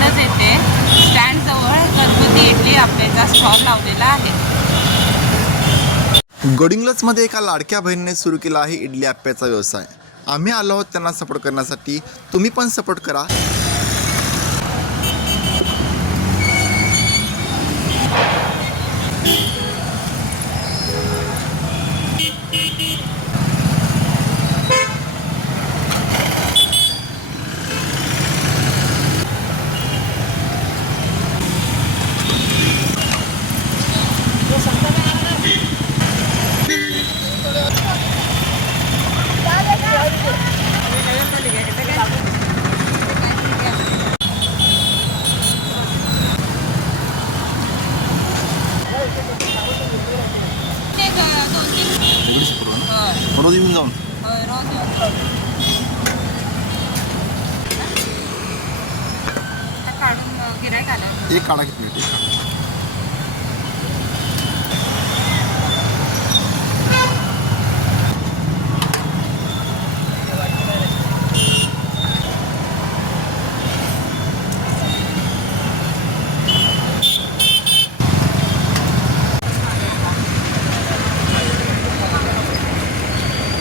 गडिंग्लज येथे स्टँडजवळ घरगुती इडली आप्पेचा स्टॉल लावलेला आहे. गडिंग्लजमध्ये एका लाडक्या बहिणीने सुरू केला आहे इडली आप्प्याचा व्यवसाय. आम्ही आलो आहोत त्यांना सपोर्ट करण्यासाठी. तुम्ही पण सपोर्ट करा. रोज येऊन जाऊन काढून गिरायक आलं. एक काढा घेतली एक काढा.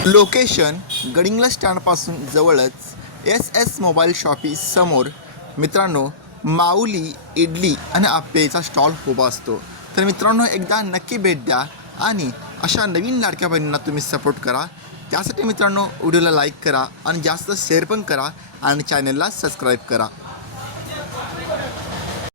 लोकेशन गडिंग्लज स्टँडपासून जवळच एस मोबाईल शॉपी समोर मित्रांनो माऊली इडली आणि आप्पेचा स्टॉल उभा असतो. तर मित्रांनो एकदा नक्की भेट द्या आणि अशा नवीन लाडक्या बहिणींना तुम्ही सपोर्ट करा. त्यासाठी मित्रांनो व्हिडिओला लाईक करा आणि जास्त शेअर पण करा आणि चॅनलला सबस्क्राईब करा.